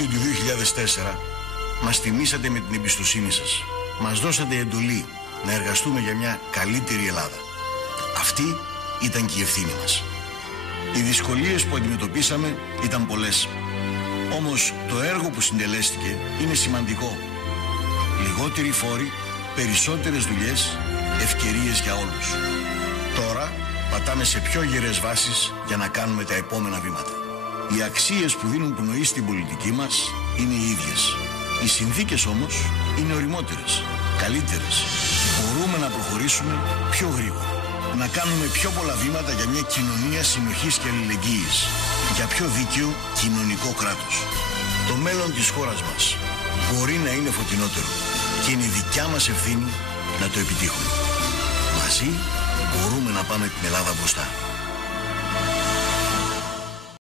Μάρτιο του 2004 μας τιμήσατε με την εμπιστοσύνη σας. Μας δώσατε εντολή να εργαστούμε για μια καλύτερη Ελλάδα. Αυτή ήταν και η ευθύνη μας. Οι δυσκολίες που αντιμετωπίσαμε ήταν πολλές. Όμως το έργο που συντελέστηκε είναι σημαντικό. Λιγότεροι φόροι, περισσότερες δουλειές, ευκαιρίες για όλους. Τώρα πατάμε σε πιο γερές βάσεις για να κάνουμε τα επόμενα βήματα. Οι αξίες που δίνουν πνοή στην πολιτική μας είναι οι ίδιες. Οι συνθήκες όμως είναι ωριμότερες, καλύτερες. Μπορούμε να προχωρήσουμε πιο γρήγορα. Να κάνουμε πιο πολλά βήματα για μια κοινωνία συνοχής και αλληλεγγύης. Για πιο δίκαιο κοινωνικό κράτος. Το μέλλον της χώρας μας μπορεί να είναι φωτεινότερο και είναι δικιά μας ευθύνη να το επιτύχουμε. Μαζί μπορούμε να πάμε την Ελλάδα μπροστά.